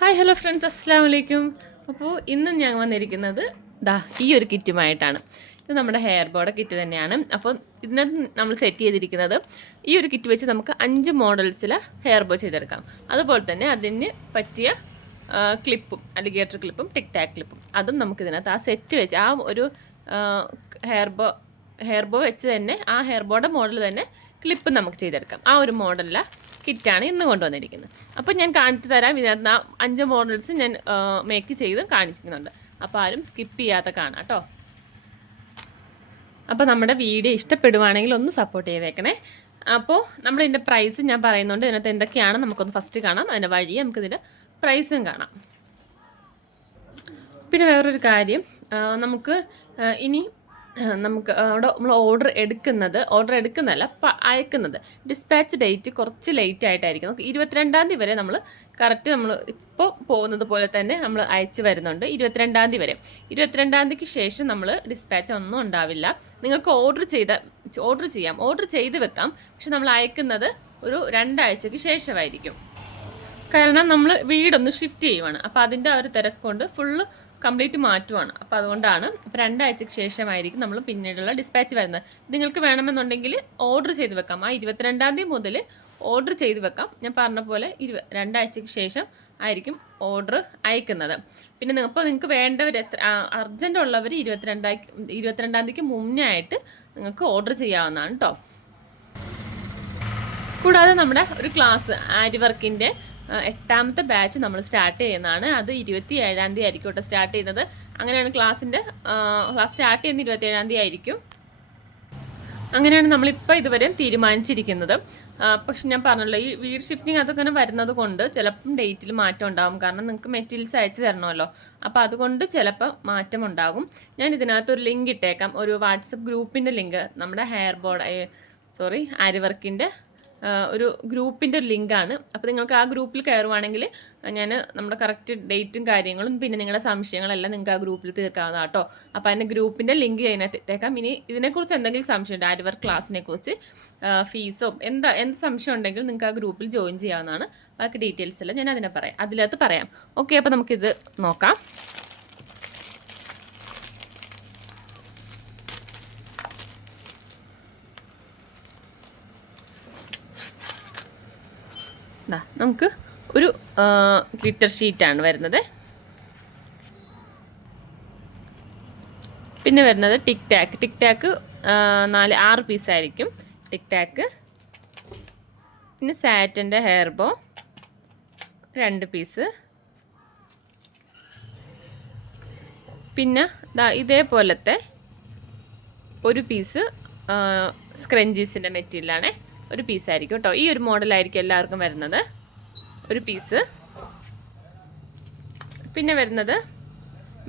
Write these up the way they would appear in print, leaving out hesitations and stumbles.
Hi hello friends, അസ്സാം വലൈക്കും. അപ്പോൾ ഇന്ന് ഞാൻ വന്നിരിക്കുന്നത് ഈ ഒരു കിറ്റുമായിട്ടാണ്. ഇത് നമ്മുടെ ഹെയർ ബോയുടെ കിറ്റ് തന്നെയാണ്. അപ്പോൾ ഇതിനകത്ത് നമ്മൾ സെറ്റ് ചെയ്തിരിക്കുന്നത് ഈ ഒരു കിറ്റ് വെച്ച് നമുക്ക് 5 മോഡൽസിൽ ഹെയർ ബോ ചെയ്തെടുക്കാം. അതുപോലെ തന്നെ അതിന് പറ്റിയ ക്ലിപ്പും, അലിഗേറ്റർ ക്ലിപ്പും, ടിക് ടാക് ക്ലിപ്പും അതും നമുക്കിതിനകത്ത് ആ സെറ്റ് വെച്ച് ആ ഒരു ഹെയർ ബോ വെച്ച് തന്നെ ആ ഹെയർ ബോയുടെ മോഡൽ തന്നെ ക്ലിപ്പ് നമുക്ക് ചെയ്തെടുക്കാം. ആ ഒരു മോഡലിലെ കിറ്റാണ് ഇന്ന് കൊണ്ടുവന്നിരിക്കുന്നത്. അപ്പോൾ ഞാൻ കാണിച്ചു തരാം. ഇതിനകത്ത് 5 മോഡൽസ് ഞാൻ മേക്ക് ചെയ്ത് കാണിച്ചിരിക്കുന്നുണ്ട്. അപ്പോൾ ആരും സ്കിപ്പ് ചെയ്യാതെ കാണാം കേട്ടോ. അപ്പോൾ നമ്മുടെ വീഡിയോ ഇഷ്ടപ്പെടുവാണെങ്കിൽ ഒന്ന് സപ്പോർട്ട് ചെയ്തേക്കണേ. അപ്പോൾ നമ്മളിതിൻ്റെ പ്രൈസ് ഞാൻ പറയുന്നുണ്ട്. ഇതിനകത്ത് എന്തൊക്കെയാണ് നമുക്കൊന്ന് ഫസ്റ്റ് കാണാം. അതിൻ്റെ വഴി നമുക്കിതിൻ്റെ പ്രൈസും കാണാം. പിന്നെ വേറൊരു കാര്യം, നമുക്ക് ഇനി നമുക്ക് അവിടെ നമ്മൾ ഓർഡർ എടുക്കുന്നതല്ല അയക്കുന്നത് ഡിസ്പാച്ച് ഡേറ്റ് കുറച്ച് ലേറ്റ് ആയിട്ടായിരിക്കും. നമുക്ക് 22-ാം തീയതി വരെ നമ്മൾ കറക്റ്റ് നമ്മൾ ഇപ്പോൾ പോകുന്നത് പോലെ തന്നെ നമ്മൾ അയച്ചു വരുന്നുണ്ട്. 22-ാം തീയതി വരെ. 22-ാം തീയതിക്ക് ശേഷം നമ്മൾ ഡിസ്പാച്ച് ഒന്നും ഉണ്ടാവില്ല. നിങ്ങൾക്ക് ഓർഡർ ചെയ്യാം, ഓർഡർ ചെയ്ത് വെക്കാം. പക്ഷെ നമ്മൾ അയക്കുന്നത് ഒരു 2 ആഴ്ചയ്ക്ക് ശേഷമായിരിക്കും. കാരണം നമ്മൾ വീടൊന്ന് ഷിഫ്റ്റ് ചെയ്യുവാണ്. അപ്പോൾ അതിൻ്റെ ആ ഒരു തിരക്ക് കൊണ്ട് ഫുള്ള് കംപ്ലീറ്റ് മാറ്റുവാണ്. അപ്പോൾ അതുകൊണ്ടാണ്. അപ്പോൾ 2 ആഴ്ചയ്ക്ക് ശേഷമായിരിക്കും നമ്മൾ പിന്നീടുള്ള ഡിസ്പാച്ച് വരുന്നത്. നിങ്ങൾക്ക് വേണമെന്നുണ്ടെങ്കിൽ ഓർഡർ ചെയ്ത് വെക്കാം. ആ 22-ാം തീയതി മുതൽ ഓർഡർ ചെയ്ത് വെക്കാം. ഞാൻ പറഞ്ഞ പോലെ 2 ആഴ്ചയ്ക്ക് ശേഷം ആയിരിക്കും ഓർഡർ അയക്കുന്നത്. പിന്നെ നിങ്ങൾക്ക് വേണ്ടവർ അർജൻറ്റ് ഉള്ളവർ 22-ാം തീയതിക്ക് മുന്നേ ആയിട്ട് നിങ്ങൾക്ക് ഓർഡർ ചെയ്യാവുന്നതാണ് കേട്ടോ. കൂടാതെ നമ്മുടെ ഒരു ക്ലാസ് ആരി വർക്കിൻ്റെ 8ാമത്തെ ബാച്ച് നമ്മൾ സ്റ്റാർട്ട് ചെയ്യുന്നതാണ്. അത് 27-ാം തീയതി ആയിരിക്കും കേട്ടോ സ്റ്റാർട്ട് ചെയ്യുന്നത്. അങ്ങനെയാണ് ക്ലാസ് സ്റ്റാർട്ട് ചെയ്യുന്നത് 27-ാം തീയതി ആയിരിക്കും. അങ്ങനെയാണ് നമ്മളിപ്പോൾ ഇതുവരെ തീരുമാനിച്ചിരിക്കുന്നത്. പക്ഷെ ഞാൻ പറഞ്ഞല്ലോ, ഈ വീട് ഷിഫ്റ്റിംഗ് അതൊക്കെ വരുന്നത് കൊണ്ട് ചിലപ്പം ഡേറ്റിൽ മാറ്റം ഉണ്ടാകും. കാരണം നിങ്ങൾക്ക് മെറ്റീരിയൽസ് അയച്ചു തരണമല്ലോ. അപ്പോൾ അതുകൊണ്ട് ചിലപ്പോൾ മാറ്റം ഉണ്ടാകും. ഞാൻ ഇതിനകത്തൊരു ലിങ്ക് ഇട്ടേക്കാം, ഒരു വാട്സപ്പ് ഗ്രൂപ്പിൻ്റെ ലിങ്ക്. നമ്മുടെ ആരി വർക്കിൻ്റെ ഒരു ഗ്രൂപ്പിൻ്റെ ഒരു ലിങ്കാണ്. അപ്പോൾ നിങ്ങൾക്ക് ആ ഗ്രൂപ്പിൽ കയറുവാണെങ്കിൽ ഞാൻ നമ്മുടെ കറക്റ്റ് ഡേറ്റും കാര്യങ്ങളും പിന്നെ നിങ്ങളുടെ സംശയങ്ങളെല്ലാം നിങ്ങൾക്ക് ആ ഗ്രൂപ്പിൽ തീർക്കാവുന്നതാണ് കേട്ടോ. അപ്പോൾ അതിൻ്റെ ഗ്രൂപ്പിൻ്റെ ലിങ്ക് അതിനകത്ത് ഇട്ടേക്കാം. ഇനി ഇതിനെക്കുറിച്ച് എന്തെങ്കിലും സംശയമുണ്ട്, ആരി വർക്ക് ക്ലാസ്സിനെ കുറിച്ച്, ഫീസോ എന്ത് സംശയം ഉണ്ടെങ്കിൽ നിങ്ങൾക്ക് ആ ഗ്രൂപ്പിൽ ജോയിൻ ചെയ്യാവുന്നതാണ്. ബാക്കി ഡീറ്റെയിൽസ് എല്ലാം ഞാൻ അതിനകത്ത് പറയാം. ഓക്കെ, അപ്പോൾ നമുക്കിത് നോക്കാം. നമുക്ക് ഒരു ഗ്ലിറ്റർ ഷീറ്റാണ് വരുന്നത്. പിന്നെ വരുന്നത് ടിക് ടാക്ക് 6 പീസായിരിക്കും ടിക് ടാക്ക്. പിന്നെ സാറ്റിൻ്റെ ഹെയർ ബോ 2 പീസ്. പിന്നെ ഇതേപോലത്തെ ഒരു പീസ് സ്ക്രഞ്ചീസിൻ്റെ മെറ്റീരിയലാണ്. ഒരു പീസായിരിക്കും കേട്ടോ. ഈ ഒരു മോഡലായിരിക്കും എല്ലാവർക്കും വരുന്നത്, ഒരു പീസ്. പിന്നെ വരുന്നത്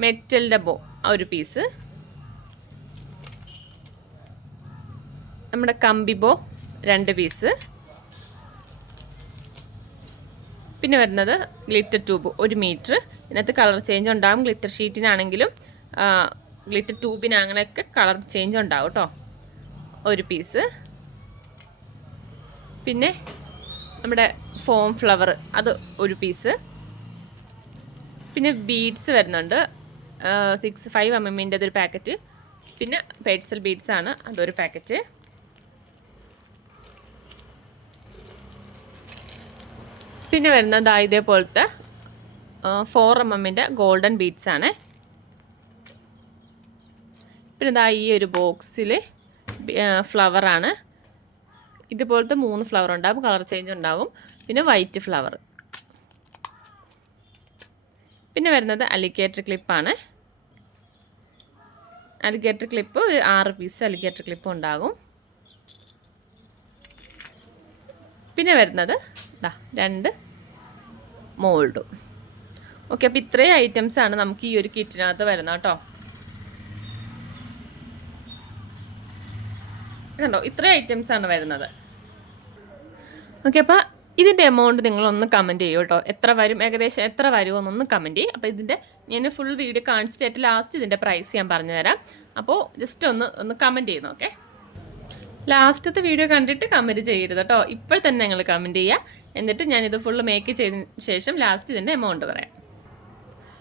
മെറ്റലിൻ്റെ ബോ ഒരു പീസ്. നമ്മുടെ കമ്പി ബോ 2 പീസ്. പിന്നെ വരുന്നത് ഗ്ലിറ്റർ ട്യൂബ് 1 മീറ്റർ. ഇതിനകത്ത് കളർ ചേഞ്ച് ഉണ്ടാകും. ഗ്ലിറ്റർ ഷീറ്റിനാണെങ്കിലും ഗ്ലിറ്റർ ട്യൂബിനങ്ങനെയൊക്കെ കളർ ചേഞ്ച് ഉണ്ടാകും കേട്ടോ. 1 പീസ്. പിന്നെ നമ്മുടെ ഫോം ഫ്ലവർ അത് 1 പീസ്. പിന്നെ ബീഡ്സ് വരുന്നുണ്ട്, 5 mm അതൊരു പാക്കറ്റ്. പിന്നെ പെറ്റ്സൽ ബീഡ്സ് ആണ്, അതൊരു പാക്കറ്റ്. പിന്നെ വരുന്നത് ഇതേപോലത്തെ 4 mm ഗോൾഡൻ ബീഡ്സ് ആണ്. പിന്നെ ഈ ഒരു ബോക്സിൽ ഫ്ലവറാണ്. ഇതുപോലത്തെ 3 ഫ്ലവർ ഉണ്ടാകും, കളർ ചേഞ്ച് ഉണ്ടാകും. പിന്നെ വൈറ്റ് ഫ്ലവർ. പിന്നെ വരുന്നത് അലിഗേറ്റർ ക്ലിപ്പാണ്. അലിഗേറ്റർ ക്ലിപ്പ് ഒരു 6 പീസ് അലിഗേറ്റർ ക്ലിപ്പ് ഉണ്ടാകും. പിന്നെ വരുന്നത് 2 മോൾഡും. ഓക്കെ, അപ്പോൾ ഇത്രയും ഐറ്റംസാണ് നമുക്ക് ഈ ഒരു കിറ്റിനകത്ത് വരുന്നത് കേട്ടോ. കണ്ടോ, ഇത്രയും ഐറ്റംസാണ് വരുന്നത്. ഓക്കെ, അപ്പോൾ ഇതിൻ്റെ എമൗണ്ട് നിങ്ങളൊന്ന് കമൻറ്റ് ചെയ്യൂ കേട്ടോ. എത്ര വരും, ഏകദേശം എത്ര വരുമോന്നൊന്ന് കമൻറ്റ് ചെയ്യും. അപ്പോൾ ഇതിൻ്റെ ഞാൻ ഫുൾ വീഡിയോ കാണിച്ചിട്ട് ലാസ്റ്റ് ഇതിൻ്റെ പ്രൈസ് ഞാൻ പറഞ്ഞു തരാം. അപ്പോൾ ജസ്റ്റ് ഒന്ന് കമൻറ്റ് ചെയ്യുന്നു. ഓക്കെ, ലാസ്റ്റത്തെ വീഡിയോ കണ്ടിട്ട് കമൻറ്റ് ചെയ്യരുത് കേട്ടോ. ഇപ്പോൾ തന്നെ നിങ്ങൾ കമൻറ്റ് ചെയ്യുക. എന്നിട്ട് ഞാനിത് ഫുള്ള് മേക്ക് ചെയ്തതിന് ശേഷം ലാസ്റ്റ് ഇതിൻ്റെ എമൗണ്ട് പറയാം.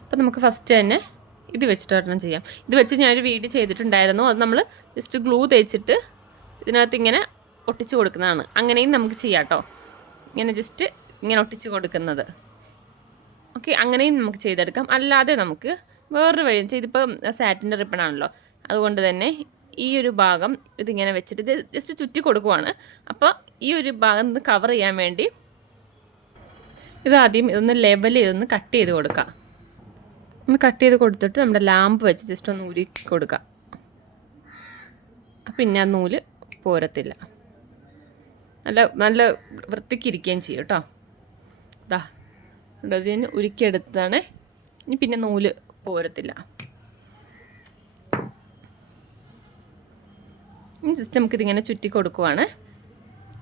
അപ്പോൾ നമുക്ക് ഫസ്റ്റ് തന്നെ ഇത് വെച്ചിട്ട് ഒരെണ്ണം ചെയ്യാം. ഇത് വെച്ച് ഞാനൊരു വീഡിയോ ചെയ്തിട്ടുണ്ടായിരുന്നു. അത് നമ്മൾ ജസ്റ്റ് ഗ്ലൂ തേച്ചിട്ട് ഇതിനകത്ത് ഇങ്ങനെ ഒട്ടിച്ച് കൊടുക്കുന്നതാണ്. അങ്ങനെയും നമുക്ക് ചെയ്യാം കേട്ടോ. ഇങ്ങനെ ജസ്റ്റ് ഇങ്ങനെ ഒട്ടിച്ച് കൊടുക്കുന്നത്. ഓക്കെ, അങ്ങനെയും നമുക്ക് ചെയ്തെടുക്കാം. അല്ലാതെ നമുക്ക് വേറൊരു വഴി ഇതിപ്പോൾ സാറ്റിൻ്റെ റിബൺ ആണല്ലോ, അതുകൊണ്ട് തന്നെ ഈ ഒരു ഭാഗം ഇതിങ്ങനെ വെച്ചിട്ട് ഇത് ജസ്റ്റ് ചുറ്റി കൊടുക്കുവാണ്. അപ്പോൾ ഈ ഒരു ഭാഗം ഒന്ന് കവർ ചെയ്യാൻ വേണ്ടി ഇത് ആദ്യം ഇതൊന്ന് ലെവൽ ചെയ്തൊന്ന് കട്ട് ചെയ്ത് കൊടുക്കാം. ഒന്ന് കട്ട് ചെയ്ത് കൊടുത്തിട്ട് നമ്മുടെ ലാമ്പ് വെച്ച് ജസ്റ്റ് ഒന്ന് ഉരുക്കി കൊടുക്കാം. പിന്നെ ആ നൂല് പോരത്തില്ല, നല്ല നല്ല വൃത്തിക്കിരിക്കുകയും ചെയ്യും കേട്ടോ. ഇതാ ഇതിന് ഉരുക്കിയെടുത്താണ്. ഇനി പിന്നെ നൂല് പോരത്തില്ല. ഇനി ജസ്റ്റ് നമുക്കിതിങ്ങനെ ചുറ്റി കൊടുക്കുവാണ്.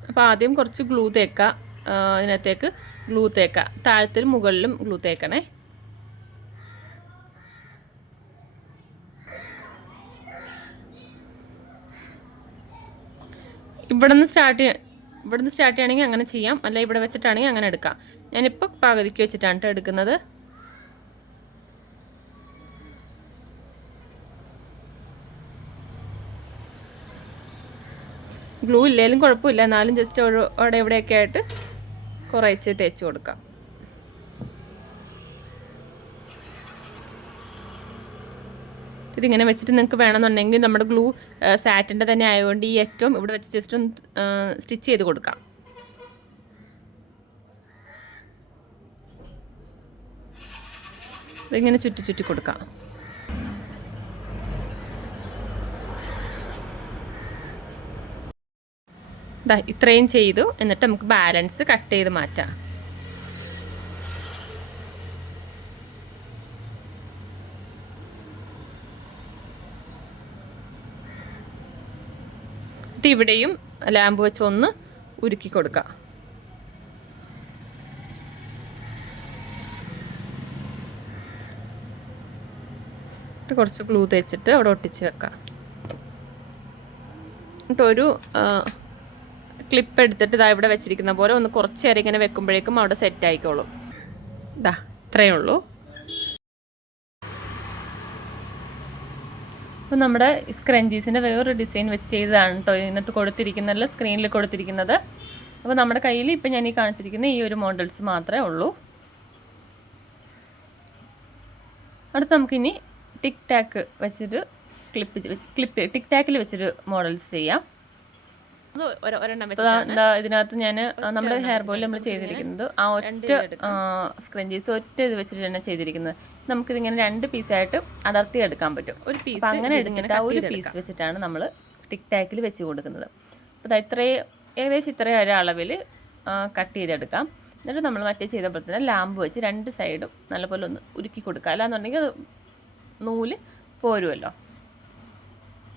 അപ്പോൾ ആദ്യം കുറച്ച് ഗ്ലൂ തേക്കുക, ഇതിനകത്തേക്ക് ഗ്ലൂ തേക്കുക, താഴത്തിലും മുകളിലും ഗ്ലൂ തേക്കണേ. ഇവിടുന്ന് സ്റ്റാർട്ട് ചെയ്യുകയാണെങ്കിൽ അങ്ങനെ ചെയ്യാം, അല്ല ഇവിടെ വെച്ചിട്ടാണെങ്കിൽ അങ്ങനെ എടുക്കാം. ഞാനിപ്പോൾ പകുതിക്ക് വെച്ചിട്ടാണ് കേട്ടോ എടുക്കുന്നത്. ഗ്ലൂ ഇല്ലെങ്കിലും കുഴപ്പമില്ല, എന്നാലും ജസ്റ്റ് അവിടെ എവിടെയൊക്കെ ആയിട്ട് കുറേച്ച് തേച്ച് കൊടുക്കാം. ഇതിങ്ങനെ വെച്ചിട്ട് നിങ്ങൾക്ക് വേണമെന്നുണ്ടെങ്കിൽ നമ്മുടെ ഗ്ലൂ സാറ്റിൻ്റെ തന്നെ ആയതുകൊണ്ട് ഈ ഏറ്റവും ഇവിടെ വെച്ച് ജസ്റ്റ് ഒന്ന് സ്റ്റിച്ച് ചെയ്ത് കൊടുക്കാം. ഇതിങ്ങനെ ചുറ്റി ചുറ്റി കൊടുക്കാം. ഇത്രയും ചെയ്തു. എന്നിട്ട് നമുക്ക് ബാലൻസ് കട്ട് ചെയ്ത് മാറ്റാം. ഇവിടെയും ലാമ്പ് വെച്ച് ഒന്ന് ഉരുക്കി കൊടുക്കാം. കുറച്ച് ഗ്ലൂ തേച്ചിട്ട് അവിടെ ഒട്ടിച്ച് വെക്കാം. എന്നിട്ട് ഒരു ക്ലിപ്പ് എടുത്തിട്ട് ഇതാ ഇവിടെ വെച്ചിരിക്കുന്ന പോലെ ഒന്ന് കുറച്ച് നേരം ഇങ്ങനെ വെക്കുമ്പോഴേക്കും അവിടെ സെറ്റ് ആയിക്കോളും. ഇതാ ഇത്രയേ ഉള്ളൂ. അപ്പോൾ നമ്മുടെ സ്ക്രഞ്ചീസിൻ്റെ വേറൊരു ഡിസൈൻ വെച്ച് ചെയ്തതാണ് കേട്ടോ ഇതിനകത്ത് കൊടുത്തിരിക്കുന്നതല്ല, സ്ക്രീനിൽ കൊടുത്തിരിക്കുന്നത്. അപ്പോൾ നമ്മുടെ കയ്യിൽ ഇപ്പം ഞാൻ ഈ കാണിച്ചിരിക്കുന്ന ഈ ഒരു മോഡൽസ് മാത്രമേ ഉള്ളൂ. അടുത്ത് നമുക്കിനി ടിക് ടാക്ക് വെച്ചിട്ട് ടിക് ടാക്കിൽ വെച്ചൊരു മോഡൽസ് ചെയ്യാം. ഇതിനകത്ത് ഞാൻ നമ്മുടെ ഹെയർ ബോയിൽ നമ്മൾ ചെയ്തിരിക്കുന്നത് ആ ഒറ്റ സ്ക്രഞ്ചീസ് ഒറ്റ ഇത് വെച്ചിട്ട് തന്നെ ചെയ്തിരിക്കുന്നത്. നമുക്കിതിങ്ങനെ 2 പീസായിട്ട് അടർത്തി എടുക്കാൻ പറ്റും. ഒരു പീസ് അങ്ങനെ എടുത്തിട്ട് ആ ഒരു പീസ് വെച്ചിട്ടാണ് നമ്മൾ ടിക് ടാക്കിൽ വെച്ച് കൊടുക്കുന്നത്. അപ്പോൾ ഏകദേശം ഇത്രയും ഒരു അളവിൽ കട്ട് ചെയ്തെടുക്കാം. എന്നിട്ട് നമ്മൾ മറ്റേ ചെയ്തപ്പോൾ തന്നെ ലാമ്പ് വെച്ച് 2 സൈഡും നല്ലപോലെ ഒന്ന് ഉരുക്കി കൊടുക്കുക. അല്ലാന്നുണ്ടെങ്കിൽ അത് നൂല് പോരുമല്ലോ.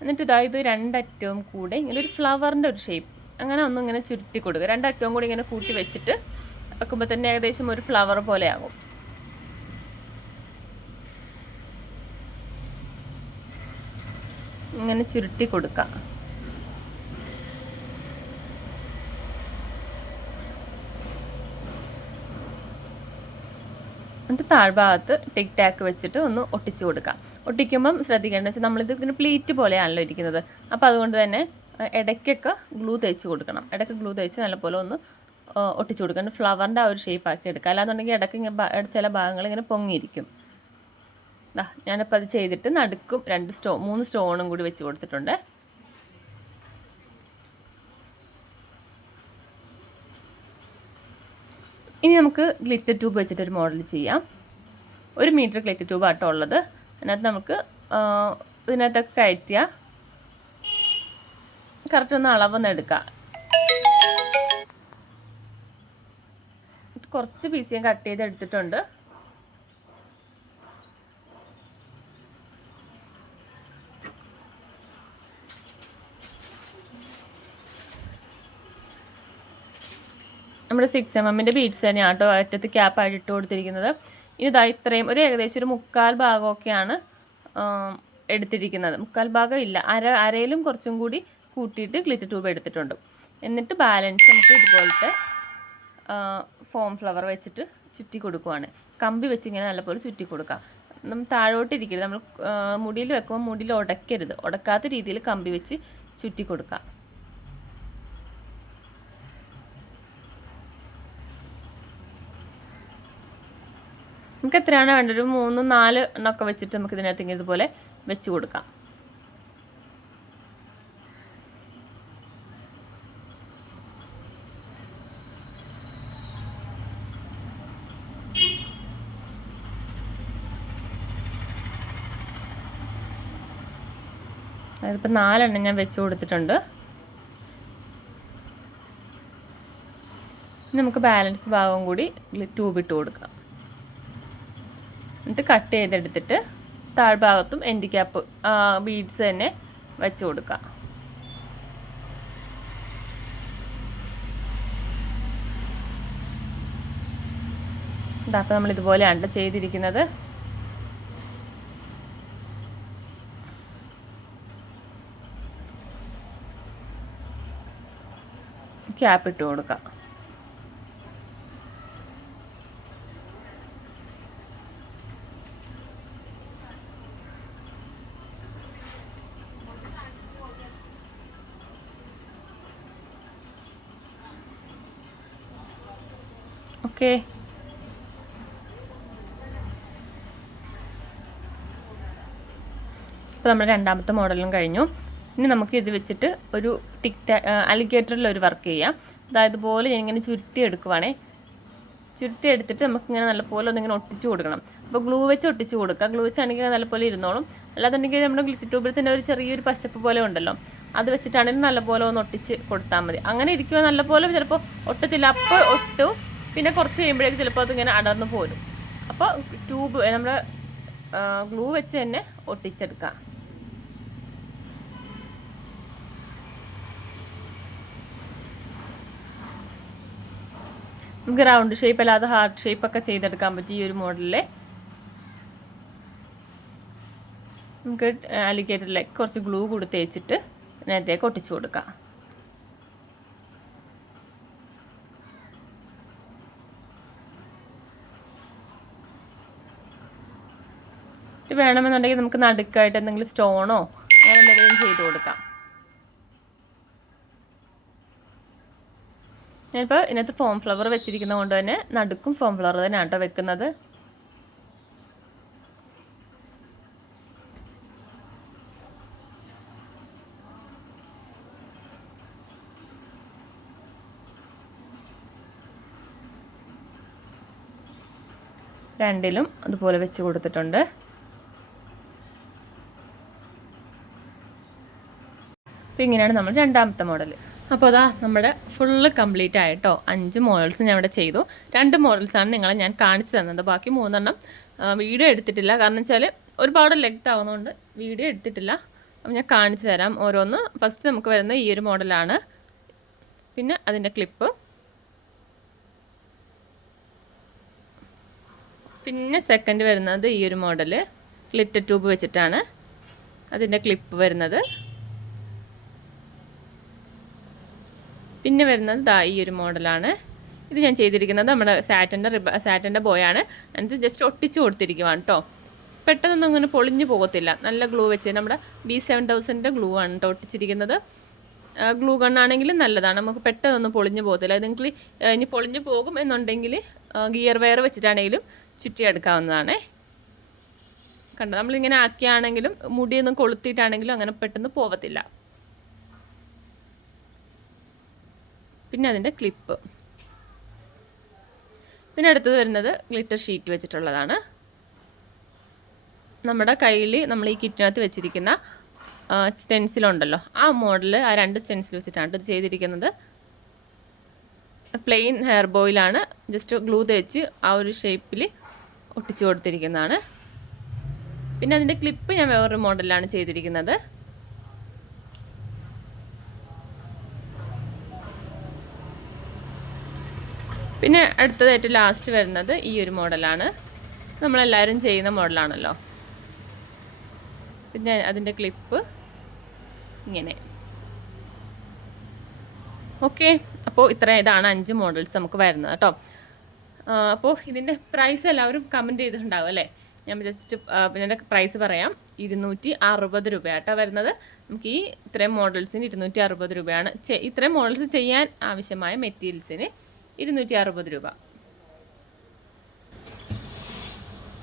എന്നിട്ട് ഇത് 2 അറ്റവും കൂടെ ഇങ്ങനെ ഒരു ഫ്ലവറിൻ്റെ ഒരു ഷേപ്പ് അങ്ങനെ ഒന്നും ഇങ്ങനെ ചുരുട്ടി കൊടുക്കുക. 2 അറ്റവും കൂടി ഇങ്ങനെ കൂട്ടി വെച്ചിട്ട് വെക്കുമ്പോൾ തന്നെ ഏകദേശം ഒരു ഫ്ലവർ പോലെ ആകും. ഇങ്ങനെ ചുരുട്ടി കൊടുക്കുക. എന്നിട്ട് താഴ്ഭാഗത്ത് ടിക് ടാക്ക് വെച്ചിട്ട് ഒന്ന് ഒട്ടിച്ച് കൊടുക്കാം. ഒട്ടിക്കുമ്പം ശ്രദ്ധിക്കേണ്ടത് വെച്ചാൽ നമ്മളിത് ഇങ്ങനെ പ്ലീറ്റ് പോലെയാണല്ലോ ഇരിക്കുന്നത്. അപ്പോൾ അതുകൊണ്ട് തന്നെ ഇടയ്ക്കൊക്കെ ഗ്ലൂ തേച്ച് കൊടുക്കണം. ഇടയ്ക്ക് ഗ്ലൂ തേച്ച് നല്ലപോലെ ഒന്ന് ഒട്ടിച്ച് കൊടുക്കണം. ഫ്ലവറിൻ്റെ ആ ഒരു ഷേപ്പാക്കി എടുക്കുക. അല്ലാന്നുണ്ടെങ്കിൽ ഇടയ്ക്ക് ഇങ്ങനെ ചില ഭാഗങ്ങൾ ഇങ്ങനെ പൊങ്ങിയിരിക്കും. ഞാനിപ്പോൾ അത് ചെയ്തിട്ട് നടുക്കും 3 സ്റ്റോണും കൂടി വെച്ച് കൊടുത്തിട്ടുണ്ട്. ഇനി നമുക്ക് ഗ്ലിറ്റർ ട്യൂബ് വെച്ചിട്ടൊരു മോഡൽ ചെയ്യാം. 1 മീറ്റർ ഗ്ലിറ്റർ ട്യൂബ് ആട്ടോ ഉള്ളത്. അതിനകത്ത് നമുക്ക് ഇതിനകത്തൊക്കെ കയറ്റിയാൽ കറക്റ്റ് ഒന്ന് അളവൊന്ന് എടുക്കാം. കുറച്ച് പീസ് ഞാൻ കട്ട് ചെയ്ത് എടുത്തിട്ടുണ്ട്. നമ്മുടെ 6mm ബീഡ്സ് തന്നെയാണ് കേട്ടോ അറ്റത്ത് ക്യാപ്പായിട്ട് ഇട്ട് കൊടുത്തിരിക്കുന്നത്. ഇത്രയും ഏകദേശം ഒരു 1/4 ഭാഗമൊക്കെയാണ് എടുത്തിരിക്കുന്നത്. 1/4 ഭാഗം ഇല്ല, അരയിലും കുറച്ചും കൂടി കൂട്ടിയിട്ട് ഗ്ലിറ്റർ ട്യൂബ് എടുത്തിട്ടുണ്ട്. എന്നിട്ട് ബാലൻസ് നമുക്ക് ഇതുപോലത്തെ ഫോം ഫ്ലവർ വെച്ചിട്ട് ചുറ്റി കൊടുക്കുവാണ്. കമ്പി വെച്ച് ഇങ്ങനെ നല്ലപോലെ ചുറ്റി കൊടുക്കാം. നമ്മൾ താഴോട്ടിരിക്കരുത്, നമ്മൾ മുടിയിൽ വെക്കുമ്പോൾ മുടിയിൽ ഉടയ്ക്കരുത്, ഉടക്കാത്ത രീതിയിൽ കമ്പി വെച്ച് ചുറ്റി കൊടുക്കാം. നമുക്ക് എത്രയാണ് വേണ്ടത്, ഒരു 3-4 എണ്ണമൊക്കെ വെച്ചിട്ട് നമുക്ക് ഇതിനകത്ത് ഇങ്ങനെ ഇതുപോലെ വെച്ച് കൊടുക്കാം. അതിപ്പോൾ 4 എണ്ണം ഞാൻ വെച്ച് കൊടുത്തിട്ടുണ്ട്. നമുക്ക് ബാലൻസ് ഭാഗം കൂടി ട്യൂബ് ഇട്ട് കൊടുക്കാം. എന്നിട്ട് കട്ട് ചെയ്തെടുത്തിട്ട് താഴ്ഭാഗത്തും എൻഡ് ക്യാപ്പ് ബീഡ്സ് തന്നെ വെച്ച് കൊടുക്കാം. അപ്പോൾ നമ്മൾ ഇതുപോലെയാണ് ചെയ്തിരിക്കുന്നത്. ക്യാപ്പ് ഇട്ട് കൊടുക്കാം. ഓക്കെ, ഇപ്പോൾ നമ്മുടെ രണ്ടാമത്തെ മോഡലും കഴിഞ്ഞു. ഇനി നമുക്ക് ഇത് വെച്ചിട്ട് ഒരു അലിഗേറ്ററിൽ ഒരു വർക്ക് ചെയ്യാം. അതായത് പോലെ ഇങ്ങനെ ചുരുട്ടി എടുക്കുവാണേ. ചുരുട്ടി എടുത്തിട്ട് നമുക്കിങ്ങനെ നല്ലപോലെ ഒന്നിങ്ങനെ ഒട്ടിച്ച് കൊടുക്കണം. അപ്പോൾ ഗ്ലൂ വെച്ച് ഒട്ടിച്ച് കൊടുക്കുക. ഗ്ലൂ വെച്ചാണെങ്കിൽ നല്ലപോലെ ഇരുന്നോളും. അല്ലാന്നുണ്ടെങ്കിൽ നമ്മുടെ ഗ്ലിറ്റർ ട്യൂബിൽ തന്നെ ഒരു ചെറിയൊരു പശപ്പ് പോലെ ഉണ്ടല്ലോ, അത് വെച്ചിട്ടാണെങ്കിൽ നല്ലപോലെ ഒന്ന് ഒട്ടിച്ച് കൊടുത്താൽ മതി. അങ്ങനെ ഇരിക്കുമ്പോൾ നല്ലപോലെ ചിലപ്പോൾ ഒട്ടത്തില്ല, അപ്പോൾ ഒട്ടും. പിന്നെ കുറച്ച് കഴിയുമ്പോഴേക്ക് ചിലപ്പോൾ അതിങ്ങനെ അടർന്നു പോരും. അപ്പോൾ ട്യൂബ് നമ്മുടെ ഗ്ലൂ വെച്ച് തന്നെ ഒട്ടിച്ചെടുക്കാം. നമുക്ക് റൗണ്ട് ഷേപ്പ് അല്ലാതെ ഹാർട്ട് ഷേപ്പൊക്കെ ചെയ്തെടുക്കാൻ പറ്റും ഈ ഒരു മോഡലിൽ. നമുക്ക് അലിഗേറ്ററിലേക്ക് കുറച്ച് ഗ്ലൂ കൂടി തേച്ചിട്ട് ഇതിനകത്തേക്ക് ഒട്ടിച്ചു കൊടുക്കാം. വേണമെന്നുണ്ടെങ്കിൽ നമുക്ക് നടുക്കായിട്ട് എന്തെങ്കിലും സ്റ്റോണോ അങ്ങനെ എന്തെങ്കിലും ചെയ്ത് കൊടുക്കാം. ഞാനിപ്പോൾ ഇതിനകത്ത് ഫോം ഫ്ലവർ വെച്ചിരിക്കുന്നത് കൊണ്ട് തന്നെ നടുക്കും ഫോം ഫ്ലവർ തന്നെയാണ് കേട്ടോ വെക്കുന്നത്. രണ്ടിലും അതുപോലെ വെച്ച് കൊടുത്തിട്ടുണ്ട്. അപ്പോൾ ഇങ്ങനെയാണ് നമ്മൾ രണ്ടാമത്തെ മോഡൽ. അപ്പോൾ അതാ നമ്മുടെ ഫുള്ള് കംപ്ലീറ്റ് ആയിട്ടോ. 5 മോഡൽസ് ഞാൻ ഇവിടെ ചെയ്തു. 2 മോഡൽസാണ് നിങ്ങളെ ഞാൻ കാണിച്ചു തന്നത്. ബാക്കി 3 എണ്ണം വീഡിയോ എടുത്തിട്ടില്ല. കാരണം വെച്ചാൽ ഒരുപാട് ലെങ്ത് ആവുന്നതുകൊണ്ട് വീഡിയോ എടുത്തിട്ടില്ല. അപ്പോൾ ഞാൻ കാണിച്ചു തരാം ഓരോന്ന്. ഫസ്റ്റ് നമുക്ക് വരുന്ന ഈ ഒരു മോഡലാണ്. പിന്നെ അതിൻ്റെ ക്ലിപ്പ്, പിന്നെ സെക്കൻഡ് വരുന്നത് ഈ ഒരു മോഡൽ ഗ്ലിറ്റർ ട്യൂബ് വെച്ചിട്ടാണ് അതിൻ്റെ ക്ലിപ്പ് വരുന്നത്. പിന്നെ വരുന്നത് ഈ ഒരു മോഡലാണ്. ഇത് ഞാൻ ചെയ്തിരിക്കുന്നത് നമ്മുടെ സാറ്റൻ്റെ ബോയാണ്. എന്നിട്ട് ജസ്റ്റ് ഒട്ടിച്ച് കൊടുത്തിരിക്കുവാണ് കേട്ടോ. പെട്ടെന്നൊന്നും അങ്ങനെ പൊളിഞ്ഞു പോകത്തില്ല. നല്ല ഗ്ലൂ വെച്ച് നമ്മുടെ B7000 ഗ്ലൂ ആണ് കേട്ടോ ഒട്ടിച്ചിരിക്കുന്നത്. ഗ്ലൂ ഗണ്ണാണെങ്കിലും നല്ലതാണ്, നമുക്ക് പെട്ടെന്നൊന്നും പൊളിഞ്ഞു പോകത്തില്ല. നിങ്ങൾക്ക് ഇനി പൊളിഞ്ഞു പോകും എന്നുണ്ടെങ്കിൽ ഗിയർ വയർ വെച്ചിട്ടാണെങ്കിലും ചുറ്റിയെടുക്കാവുന്നതാണ്. കണ്ടോ, നമ്മളിങ്ങനെ ആക്കിയാണെങ്കിലും മുടിയൊന്നും കൊളുത്തിയിട്ടാണെങ്കിലും അങ്ങനെ പെട്ടെന്ന് പോകത്തില്ല. പിന്നെ അതിൻ്റെ ക്ലിപ്പ്. പിന്നെ അടുത്തത് വരുന്നത് ഗ്ലിറ്റർ ഷീറ്റ് വെച്ചിട്ടുള്ളതാണ്. നമ്മുടെ കയ്യിൽ നമ്മൾ ഈ കിറ്റിനകത്ത് വെച്ചിരിക്കുന്ന സ്റ്റെൻസിലുണ്ടല്ലോ, ആ മോഡൽ, ആ 2 സ്റ്റെൻസിൽ വെച്ചിട്ടാണ് ഇത് ചെയ്തിരിക്കുന്നത്. പ്ലെയിൻ ഹെയർ ബോയിലാണ്, ജസ്റ്റ് ഗ്ലൂ തേച്ച് ആ ഒരു ഷേപ്പിൽ ഒട്ടിച്ച് കൊടുത്തിരിക്കുന്നതാണ്. പിന്നെ അതിൻ്റെ ക്ലിപ്പ് ഞാൻ വേറൊരു മോഡലിലാണ് ചെയ്തിരിക്കുന്നത്. പിന്നെ അടുത്തതായിട്ട് ലാസ്റ്റ് വരുന്നത് ഈ ഒരു മോഡലാണ്. നമ്മളെല്ലാവരും ചെയ്യുന്ന മോഡലാണല്ലോ. പിന്നെ അതിൻ്റെ ക്ലിപ്പ് ഇങ്ങനെ. ഓക്കെ, അപ്പോൾ ഇതാണ് 5 മോഡൽസ് നമുക്ക് വരുന്നത് കേട്ടോ. അപ്പോൾ ഇതിൻ്റെ പ്രൈസ് എല്ലാവരും കമൻറ്റ് ചെയ്തിട്ടുണ്ടാവും അല്ലേ? ഞാൻ ജസ്റ്റ് ഇതിൻ്റെ പ്രൈസ് പറയാം. 260 രൂപയാട്ടോ വരുന്നത്. നമുക്ക് ഈ ഇത്രയും മോഡൽസിന് 260 രൂപയാണ്. ഇത്രയും മോഡൽസ് ചെയ്യാൻ ആവശ്യമായ മെറ്റീരിയൽസിന് 260 രൂപ.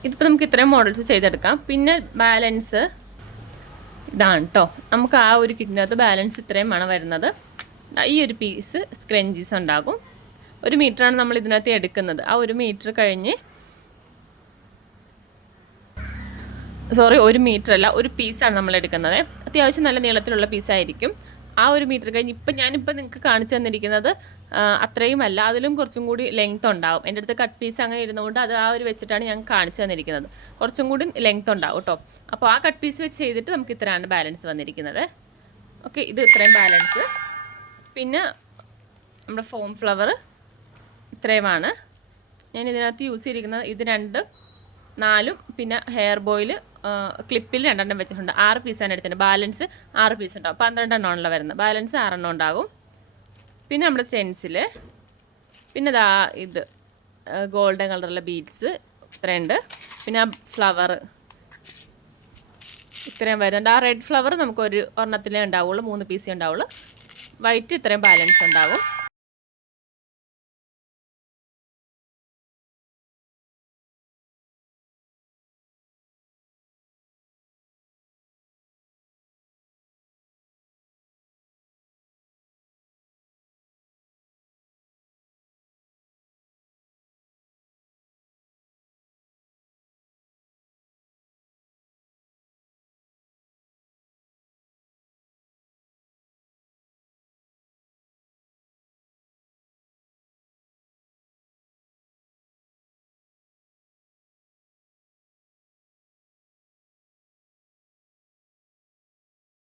ഇതിപ്പോൾ നമുക്ക് ഇത്രയും മോഡൽസ് ചെയ്തെടുക്കാം. പിന്നെ ബാലൻസ് ഇതാണ് കേട്ടോ. നമുക്ക് ആ ഒരു കിറ്റിനകത്ത് ബാലൻസ് ഇത്രയുമാണ് വരുന്നത്. ഈ ഒരു പീസ് സ്ക്രഞ്ചീസ് ഉണ്ടാകും. 1 മീറ്ററാണ് നമ്മൾ ഇതിനകത്ത് എടുക്കുന്നത്. ആ 1 മീറ്റർ കഴിഞ്ഞ് 1 മീറ്റർ അല്ല, 1 പീസാണ് നമ്മൾ എടുക്കുന്നത്. അത്യാവശ്യം നല്ല നീളത്തിലുള്ള പീസായിരിക്കും. ആ 1 മീറ്റർ കഴിഞ്ഞ് ഞാനിപ്പോൾ നിങ്ങൾക്ക് കാണിച്ചു തന്നിരിക്കുന്നത് അത്രയും അല്ല, അതിലും കുറച്ചും കൂടി ലെങ്ത് ഉണ്ടാവും. എൻ്റെ അടുത്ത് കട്ട് പീസ് അങ്ങനെ ഇരുന്നുകൊണ്ട് അത് ആ ഒരു വെച്ചിട്ടാണ് ഞാൻ കാണിച്ചു തന്നിരിക്കുന്നത്. കുറച്ചും കൂടി ലെങ്ത് ഉണ്ടാവും കേട്ടോ. അപ്പോൾ ആ കട്ട് പീസ് വെച്ച് ചെയ്തിട്ട് നമുക്ക് ഇത്രയാണ് ബാലൻസ് വന്നിരിക്കുന്നത്. ഓക്കെ, ഇത് ഇത്രയും ബാലൻസ്. പിന്നെ നമ്മുടെ ഫോം ഫ്ലവർ ഇത്രയുമാണ് ഞാൻ ഇതിനകത്ത് യൂസ് ചെയ്തിരിക്കുന്നത്. ഇത് 2, 4 പിന്നെ ഹെയർ ബോയിൽ ക്ലിപ്പിൽ 2 വെച്ചിട്ടുണ്ട്. 6 പീസാണ് എടുത്തിട്ടുണ്ട്. ബാലൻസ് 6 പീസ് ഉണ്ടാവും. 12 എണ്ണമാണല്ലോ വരുന്നത്. ബാലൻസ് 6 എണ്ണം ഉണ്ടാകും. പിന്നെ നമ്മുടെ സ്റ്റെൻസിൽ, പിന്നെ ഇത് ഗോൾഡൻ കളറുള്ള ബീഡ്സ് ഇത്രയുണ്ട്. പിന്നെ ഫ്ലവർ ഇത്രയും വരുന്നുണ്ട്. ആ റെഡ് ഫ്ലവർ നമുക്ക് ഒരെണ്ണത്തിലേ ഉണ്ടാവുള്ളൂ, 3 പീസേ ഉണ്ടാവുള്ളൂ. വൈറ്റ് ഇത്രയും ബാലൻസ് ഉണ്ടാവും.